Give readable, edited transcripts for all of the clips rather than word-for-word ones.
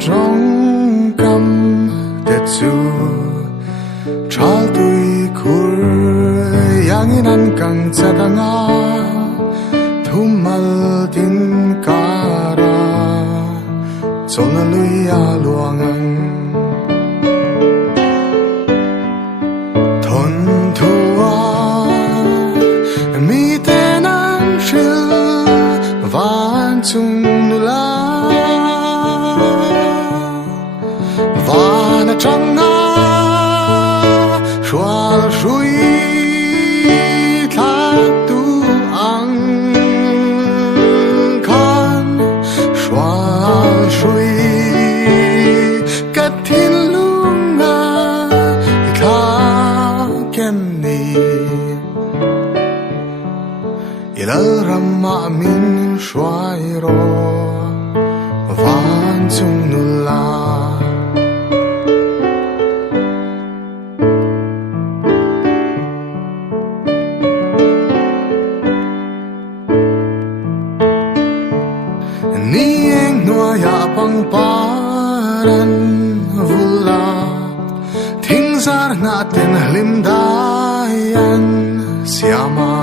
trong cam để chu chal tui khur yang in an kang chadanga thumal tin kara chona luya luangang thon thua mi tenan shil van chung nula van changa shwal shui thak tu ang khan shwal shui kathin lunga tha kem ni ilal ramma min shwai ro van chung nula ni eng noa ya pang paran vula thing zar na ten hlim dayan siama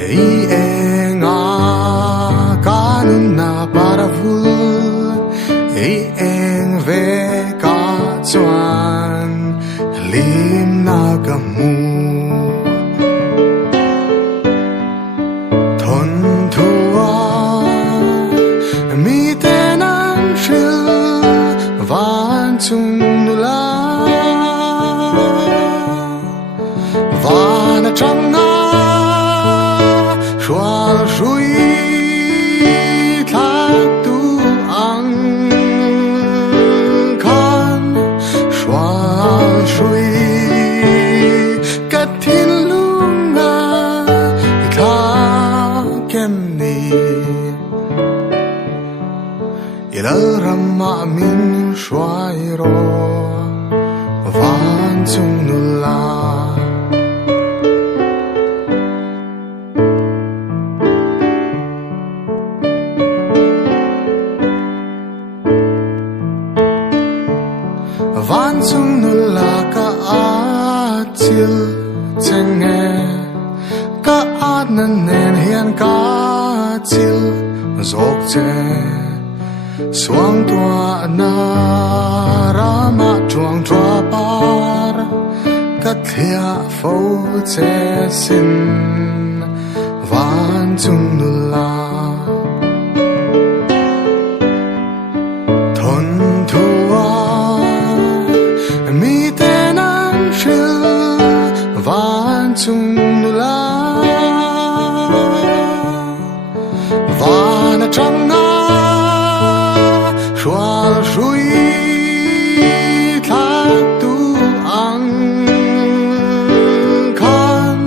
ei enga kanun na para vul ei eng ve ka chuan hlim na ka mu thon thua mi tenan shil van chung nula van changa shwal shui thak tu ang khan shwal shui kathin lunga tha kem ni ilal ramma min shwai ro van chung nula van chung nula ka atil chenge ka adnan nen hian ka chil zok che suang tua na rama chuang chua par ka thia fo che sin van chung nula thon thua mi tenan shil van chung nula van changa shwal shui thak tu ang khan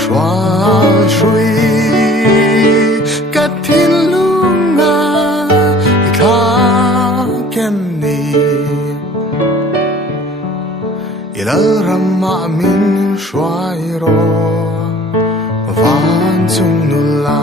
shwal shui kathin lunga tha kem ni ilal ramma min shwai ro van chung nula